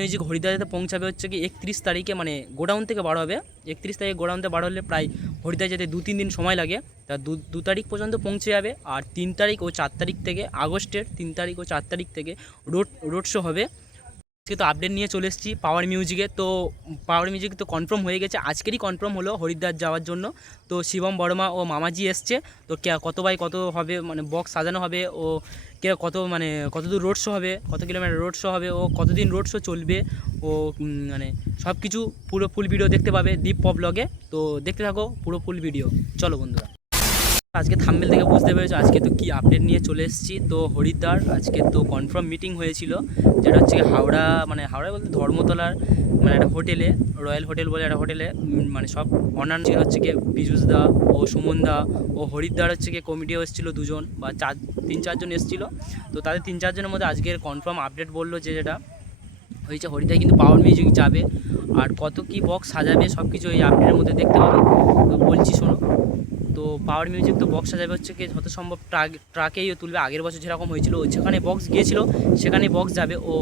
Music হরিদ্বারেতে পৌঁছাবে হচ্ছে কি 31 তারিখে, মানে গোডাউন থেকে বার হবে। 31 তারিখে গোডাউন থেকে বার হলে প্রায় হরিদ্বার যেতে 2-3 দিন সময় লাগে। তা 2 তারিখ পর্যন্ত পৌঁছে যাবে। আর 3 তারিখ ও 4 তারিখ থেকে, আগস্টের 3 তারিখ ও 4 তারিখ থেকে রোড শো হবে। আজকে তো আপডেট নিয়ে চলে এসেছি পাওয়ার মিউজিকে। তো পাওয়ার মিউজিক তো কনফার্ম হয়ে গেছে, আজকেরই কনফার্ম হলো হরিদ্বার যাওয়ার জন্য। তো শিবম বর্মা ও মামাজি এসছে। তো কত বাই কত হবে, মানে বক্স সাজানো হবে, ও কত মানে কত দূর রোড শো হবে, কত কিলোমিটার রোড শো হবে, ও কতদিন রোড শো চলবে, ও মানে সব কিছু পুরো ফুল ভিডিও দেখতে পাবে দীপ পপ ব্লগে। তো দেখতে থাকো পুরো ফুল ভিডিও। চলো বন্ধুরা, আজকে থাম্বনেল থেকে বুঝতে পেরেছো আজকে তো কি আপডেট নিয়ে চলে এসেছি। তো হরিদ্বার আজকে তো কনফার্ম মিটিং হয়েছিল, যেটা হচ্ছে হাওড়া, মানে হাওড়া বলতে ধর্মতলার মানে একটা হোটেলে, রয়্যাল হোটেল বলে একটা হোটেলে। মানে সব অন্যান্য হচ্ছে কি পীযুষ দা ও সুমন দা ও হরিদ্বার হচ্ছে কি কমিটিও এসেছিলো, 2জন বা 3-4 জন এসেছিলো। তো তাদের 3-4 জনের মধ্যে আজকের কনফার্ম আপডেট বললো যে যেটা হয়েছে হরিদ্বার কিন্তু পাওয়ার মিউজিক যাবে। আর কত কি বক্স সাজাবে সব কিছু এই আপডেটের মধ্যে দেখতে পাবে। তো বলছি শোনো, তো পাওয়ার মিউজিক তো বক্স সাজাবে হচ্ছে কি যত সম্ভব ট্রাকেই তুলবে। আগের বছর যেরকম হয়েছিল, যেখানে বক্স গিয়েছিল সেখানে বক্স যাবে। ও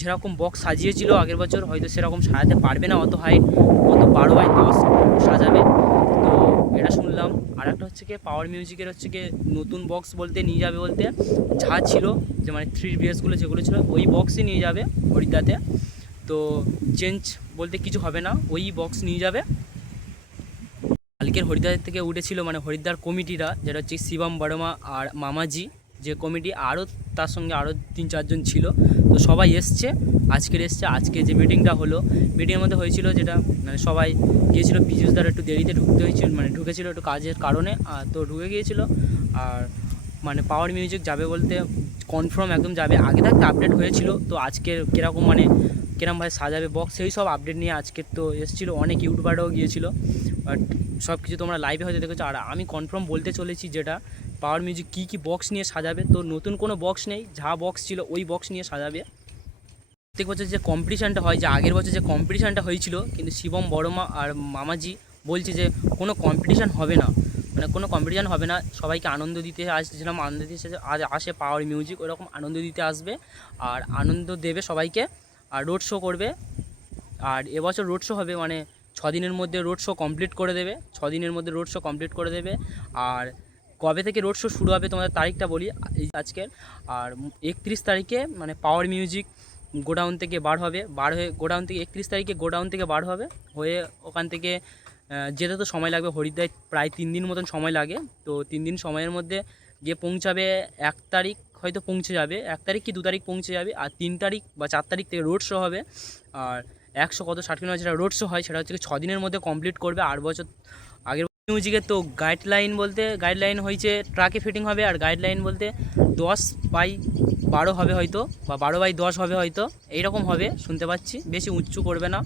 যেরকম বক্স সাজিয়েছিল আগের বছর হয়তো সেরকম সাজাতে পারবে না, অত হাইট, কত 12x10 সাজাবে। তো এটা শুনলাম। আর একটা হচ্ছে কি পাওয়ার মিউজিকের হচ্ছে কি নতুন বক্স বলতে নিয়ে যাবে বলতে যা ছিল, যে মানে 3BSগুলো যেগুলো ছিল ওই বক্সই নিয়ে যাবে হরিদ্বারতে। তো চেঞ্জ বলতে কিছু হবে না, ওই বক্স নিয়ে যাবে। কালকের হরিদ্বার থেকে উঠেছিল মানে হরিদ্বার কমিটিরা, যেটা হচ্ছে শিবম বর্মা আর মামাজি যে কমিটি, আরও তার সঙ্গে আরও 3-4 জন ছিল। তো সবাই এসছে, আজকে যে মিটিংটা হলো, মিটিংয়ের মধ্যে হয়েছিল যেটা মানে সবাই গিয়েছিলো। পীযুষ দ্বারা একটু দেরিতে ঢুকতে হয়েছিল, মানে ঢুকেছিল একটু কাজের কারণে, তো ঢুকে গিয়েছিল। আর মানে পাওয়ার মিউজিক যাবে বলতে কনফার্ম একদম যাবে, আগে থাকতে আপডেট হয়েছিল। তো আজকের কীরকম মানে কীরকমভাবে সাজাবে বক্স, সেই সব আপডেট নিয়ে আজকের তো এসেছিলো, অনেক ইউটিউবারও গিয়েছিলো। বাট সব কিছু তোমরা লাইভে হয়তো দেখেছো। আর আমি কনফার্ম বলতে চলেছি যেটা পাওয়ার মিউজিক কী বক্স নিয়ে সাজাবে। তো নতুন কোনো বক্স নেই, যা বক্স ছিল ওই বক্স নিয়ে সাজাবে। প্রত্যেক বছর যে কম্পিটিশানটা হয়, যে আগের বছর যে কম্পিটিশানটা হয়েছিল, কিন্তু শিবম বর্মা আর মামাজি বলছে যে কোনো কম্পিটিশান হবে না, মানে কোনো কম্পিটিশান হবে না, সবাইকে আনন্দ দিতে আসছে, যেরকম আনন্দ দিতে আজ আসে পাওয়ার মিউজিক, ওরকম আনন্দ দিতে আসবে আর আনন্দ দেবে সবাইকে। আর রোড শো করবে। আর এবছর রোড শো হবে মানে 6 দিনের মধ্যে রোড শো কমপ্লিট করে দেবে, 6 দিনের মধ্যে রোড শো কমপ্লিট করে দেবে। আর কবে থেকে রোড শো শুরু হবে তোমাদের তারিখটা বলি এই আজকের। আর 31 তারিখে মানে পাওয়ার মিউজিক গোডাউন থেকে বার হয়ে গোডাউন থেকে 31 তারিখে গোডাউন থেকে বার হবে, হয়ে ওখান থেকে যেতে তো সময় লাগবে, হরিদ্বার প্রায় 3 দিন মতন সময় লাগে। তো 3 দিন সময়ের মধ্যে গিয়ে পৌঁছাবে 1 তারিখ, হয়তো পৌঁছে যাবে 1 তারিখ কি 2 তারিখ পৌঁছে যাবে। আর 3 তারিখ বা 4 তারিখ থেকে রোড শো হবে। আর 160 কিলোমিটার যেটা রোড শো হয় সেটা হচ্ছে 6 দিনের মধ্যে কমপ্লিট করবে। 8 বছর আগের মিউজিকের তো গাইডলাইন হয়েছে ট্রাকে ফিটিং হবে। আর গাইডলাইন বলতে 10/12 হবে হয়তো, বা 12/10 হবে হয়তো, এইরকম হবে শুনতে পাচ্ছি। বেশি উঁচু করবে না,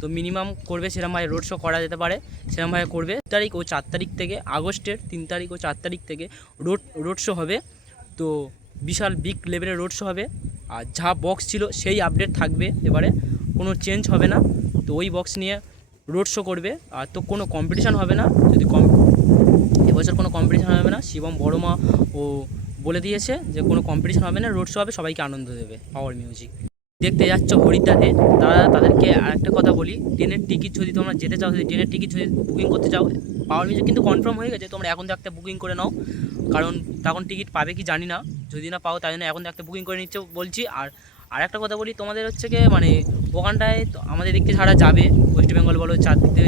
তো মিনিমাম করবে সেরকমভাবে রোড শো করা যেতে পারে, সেরকমভাবে করবে। 3 তারিখ ও 4 তারিখ থেকে, আগস্টের 3 তারিখ ও 4 তারিখ থেকে রোড শো হবে। তো বিশাল বিগ লেভেলের রোড শো হবে। আর যা বক্স ছিল সেই আপডেট থাকবে, এবারে কোনো চেঞ্জ হবে না। তো ওই বক্স নিয়ে রোড শো করবে। আর তো কোনো কম্পিটিশান হবে না, যদি এবছর কোনো কম্পিটিশান হবে না। শিবম বর্মা ও বলে দিয়েছে যে কোনো কম্পিটিশান হবে না, রোড শো হবে, সবাইকে আনন্দ দেবে পাওয়ার মিউজিক। দেখতে যাচ্ছ হরিদ্বারে, তাদেরকে আরেকটা কথা বলি, ট্রেনের টিকিট যদি তোমরা যেতে চাও, যদি ট্রেনের টিকিট যদি বুকিং করতে চাও, পাওয়ার মিউজিক কিন্তু কনফার্ম হয়ে গেছে, তোমরা এখন থাকতে বুকিং করে নাও। কারণ তখন টিকিট পাবে কি জানি না, যদি না পাও তাই জন্য এখন থাকতে বুকিং করে নিচ্ছে বলছি। আর একটা কথা বলি, তোমাদের হচ্ছে কি মানে ওখানটায় আমাদের দিক থেকে যারা যাবে, ওয়েস্ট বেঙ্গল বলো,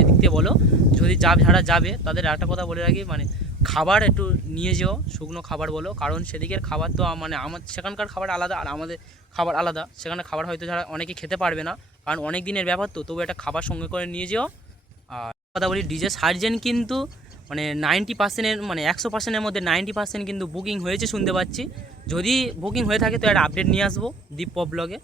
দিক থেকে বলো, যদি যারা যাবে তাদের একটা কথা বলে রাখি, মানে খাবার একটু নিয়ে যেও, শুকনো খাবার বলো। কারণ সেদিকের খাবার তো মানে সেখানকার খাবার আলাদা আর আমাদের খাবার আলাদা। সেখানে খাবার হয়তো যারা অনেকে খেতে পারবে না, কারণ অনেক দিনের ব্যাপার, তো তবু একটা খাবার সঙ্গে করে নিয়ে যেও। আর কথা বলি, ডিজে সার্জেন কিন্তু মানে 90%-এর মানে 100%-এর মধ্যে 90% কিন্তু বুকিং হয়েছে শুনতে পাচ্ছি। যদি বুকিং হয়ে থাকে তো একটা আপডেট নিয়ে আসবো দীপ পপ ব্লগে।